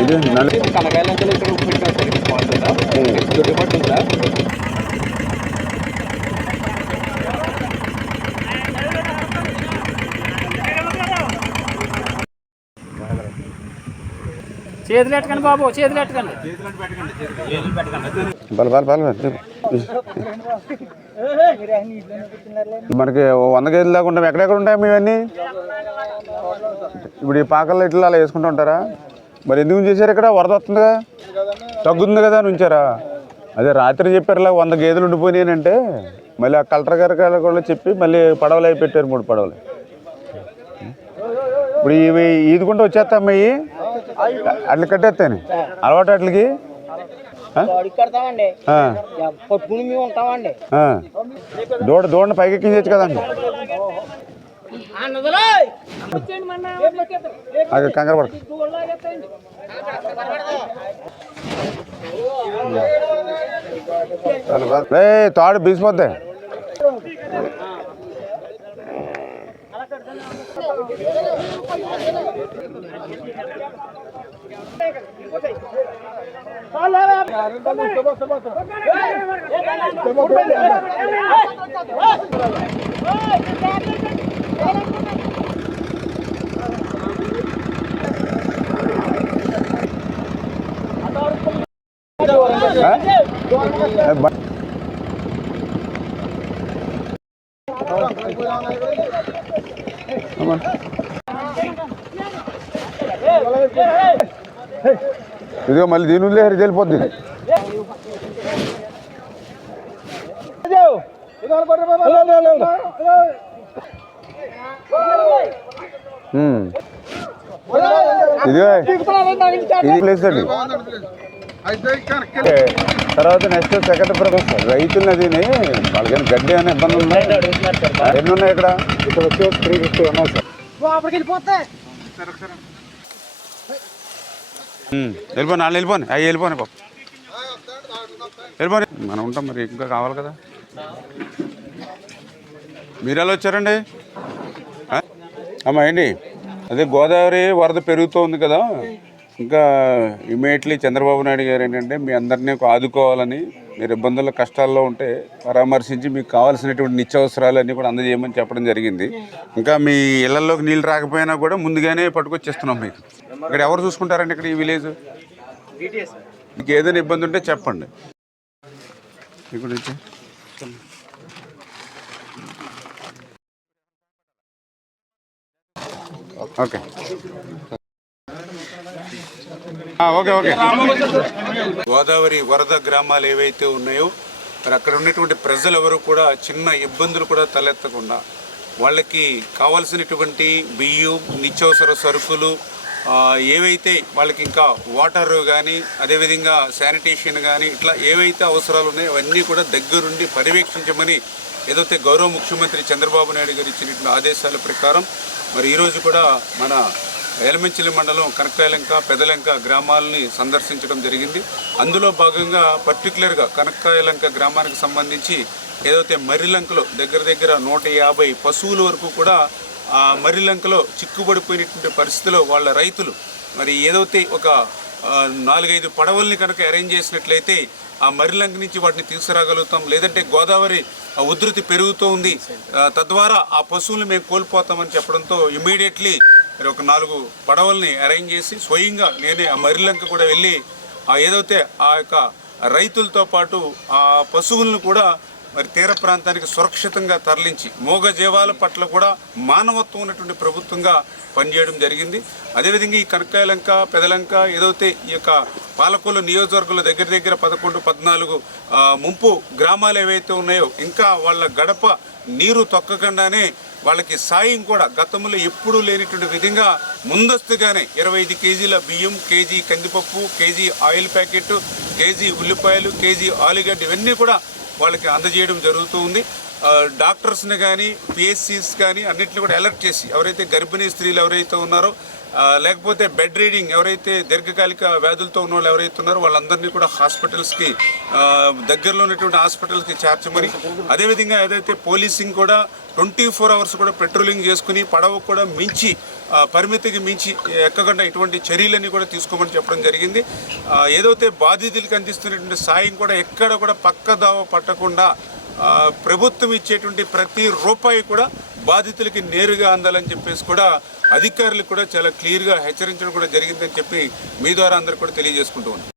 ఇది నలు కనకాయలంతా ఇక్కడ పెట్టినా సార్ ఇది స్పాన్సర్ దొడ్డిపట్టు ఉందా చేతులు ఎట్టకండి బాబు చేతులు ఎట్టకండి. మనకి వంద కేజీలు దాకా ఉంటాయి ఎక్కడెక్కడ ఉంటాయి ఇవన్నీ? ఇప్పుడు ఈ పాకల్లో ఇట్లా అలా వేసుకుంటూ ఉంటారా? మరి ఎందుకు చేశారు ఇక్కడ? వరద వస్తుందిగా? తగ్గుతుంది కదా అని ఉంచారా? అదే రాత్రి చెప్పారు ఇలా వంద గేదెలు ఉండిపోయినాయంటే మళ్ళీ ఆ కలెక్టర్ గారి కూడా చెప్పి మళ్ళీ పడవలు అవి పెట్టారు మూడు పడవలు. ఇప్పుడు ఇవి ఈదుకుంటూ వచ్చేస్తాం అట్లా కట్టేస్తాను. అలవాటు అట్లకి? పట్టుకుని మేము ఉంటామండి. దూడ దూడని పైకి ఎక్కించచ్చు కదండి. అది కంగారు పడక. ఏ తాడు బీసిపోద్ది. ఆ? ఏ, బ- అమ్మా. ఇదిగో మళ్ళీ దీని హరి వెళ్ళిపోద్ది ఇది. ఉమ్. ఇదిగో. ఇది ప్లేస్ అండి ఏ, తర్వాత నెక్స్ట్ సెకండ్ ప్రొఫెస్ రైతులు అది వాళ్ళకైనా గడ్డి అనే ఇబ్బంది ఉందా? ఎన్ని ఉన్నాయి ఇక్కడ? ఇక్కడ వచ్చి త్రీ ఫిఫ్టీ ఉన్నాయి సార్. ఉమ్, వెళ్ళిపోను వాళ్ళు వెళ్ళిపోను. అవి వెళ్ళిపోను బాబు వెళ్ళిపోను. మనం ఉంటాం మరి ఇంకా కావాలి కదా. మీరు ఎలా వచ్చారండి? అమ్మా ఏంటి? అదే గోదావరి వరద పెరుగుతోంది కదా. ఇంకా ఇమీడియట్లీ చంద్రబాబు నాయుడు గారు ఏంటంటే మీ అందరినీ ఆదుకోవాలని మీరు ఇబ్బందుల్లో కష్టాల్లో ఉంటే పరామర్శించి మీకు కావాల్సినటువంటి నిత్యావసరాలు అన్నీ కూడా అందజేయమని చెప్పడం జరిగింది. ఇంకా మీ ఇళ్ళలోకి నీళ్ళు రాకపోయినా కూడా ముందుగానే పట్టుకొచ్చేస్తున్నాం మీకు. ఇక్కడ ఎవరు చూసుకుంటారండి ఇక్కడ ఈ విలేజ్? మీకు ఏదైనా ఇబ్బంది ఉంటే చెప్పండి. ఇక్కడ ఓకే. గోదావరి వరద గ్రామాలు ఏవైతే ఉన్నాయో మరి అక్కడ ఉన్నటువంటి ప్రజలు ఎవరు కూడా చిన్న ఇబ్బందులు కూడా తలెత్తకుండా వాళ్ళకి కావాల్సినటువంటి బియ్యం నిత్యావసర సరుకులు ఏవైతే వాళ్ళకి ఇంకా వాటర్ కానీ అదేవిధంగా శానిటేషన్ కానీ ఇట్లా ఏవైతే అవసరాలు ఉన్నాయో అవన్నీ కూడా దగ్గరుండి పర్యవేక్షించమని ఏదైతే గౌరవ ముఖ్యమంత్రి చంద్రబాబు నాయుడు గారు ఇచ్చినటువంటి ఆదేశాల ప్రకారం మరి ఈరోజు కూడా మన ఎలమంచిలి మండలం కనక్కాయలంక పెదలంక గ్రామాలని సందర్శించడం జరిగింది. అందులో భాగంగా పర్టికులర్గా కనక్కాయలంక గ్రామానికి సంబంధించి ఏదైతే మర్రిలంకలో దగ్గర దగ్గర నూట యాభై పశువుల వరకు కూడా ఆ మర్రిలంకలో చిక్కుబడిపోయినటువంటి పరిస్థితిలో వాళ్ళ రైతులు మరి ఏదైతే ఒక నాలుగైదు పడవల్ని కనుక అరేంజ్ చేసినట్లయితే ఆ మర్రిలంక నుంచి వాటిని తీసుకురాగలుగుతాం. లేదంటే గోదావరి ఉధృతి పెరుగుతూ ఉంది. తద్వారా ఆ పశువులు మేము కోల్పోతామని చెప్పడంతో ఇమీడియట్లీ మరి ఒక నాలుగు పడవల్ని అరేంజ్ చేసి స్వయంగా నేనే ఆ మరిలంక కూడా వెళ్ళి ఆ ఏదైతే ఆ యొక్క రైతులతో పాటు ఆ పశువులను కూడా మరి తీర ప్రాంతానికి సురక్షితంగా తరలించి మూగ జీవాల పట్ల కూడా మానవత్వం ఉన్నటువంటి ప్రభుత్వంగా పనిచేయడం జరిగింది. అదేవిధంగా ఈ కనకాయలంక పెదలంక ఏదైతే ఈ యొక్క పాలకొల్లు నియోజకవర్గంలో దగ్గర దగ్గర పదకొండు పద్నాలుగు ముంపు గ్రామాలు ఏవైతే ఉన్నాయో ఇంకా వాళ్ళ గడప నీరు తొక్కకుండానే వాళ్ళకి సాయం కూడా గతంలో ఎప్పుడూ లేనిటువంటి విధంగా ముందస్తుగానే ఇరవై ఐదు కేజీల బియ్యం కేజీ కందిపప్పు కేజీ ఆయిల్ ప్యాకెట్ కేజీ ఉల్లిపాయలు కేజీ ఆలుగడ్డ ఇవన్నీ కూడా వాళ్ళకి అందజేయడం జరుగుతూ ఉంది. డాక్టర్స్ని కానీ పిఎస్సీస్ కానీ అన్నింటిని కూడా అలర్ట్ చేసి ఎవరైతే గర్భిణీ స్త్రీలు ఎవరైతే ఉన్నారో లేకపోతే బెడ్ రీడింగ్ ఎవరైతే దీర్ఘకాలిక వ్యాధులతో ఉన్న వాళ్ళు ఎవరైతే ఉన్నారో వాళ్ళందరినీ కూడా హాస్పిటల్స్కి దగ్గరలో ఉన్నటువంటి హాస్పిటల్స్కి చేర్చమని. అదేవిధంగా ఏదైతే పోలీసింగ్ కూడా ట్వంటీ ఫోర్ అవర్స్ కూడా పెట్రోలింగ్ చేసుకుని పడవ కూడా మించి పరిమితికి మించి ఎక్కకుండా ఇటువంటి చర్యలన్నీ కూడా తీసుకోమని చెప్పడం జరిగింది. ఏదైతే బాధితులకు అందిస్తున్నటువంటి సాయం కూడా ఎక్కడ కూడా పక్కదావ పట్టకుండా ప్రభుత్వం ఇచ్చేటువంటి ప్రతి రూపాయి కూడా బాధితులకి నేరుగా అందాలని చెప్పేసి కూడా అధికారులకు కూడా చాలా క్లియర్గా హెచ్చరించడం కూడా జరిగిందని చెప్పి మీ ద్వారా అందరికి కూడా తెలియజేసుకుంటూ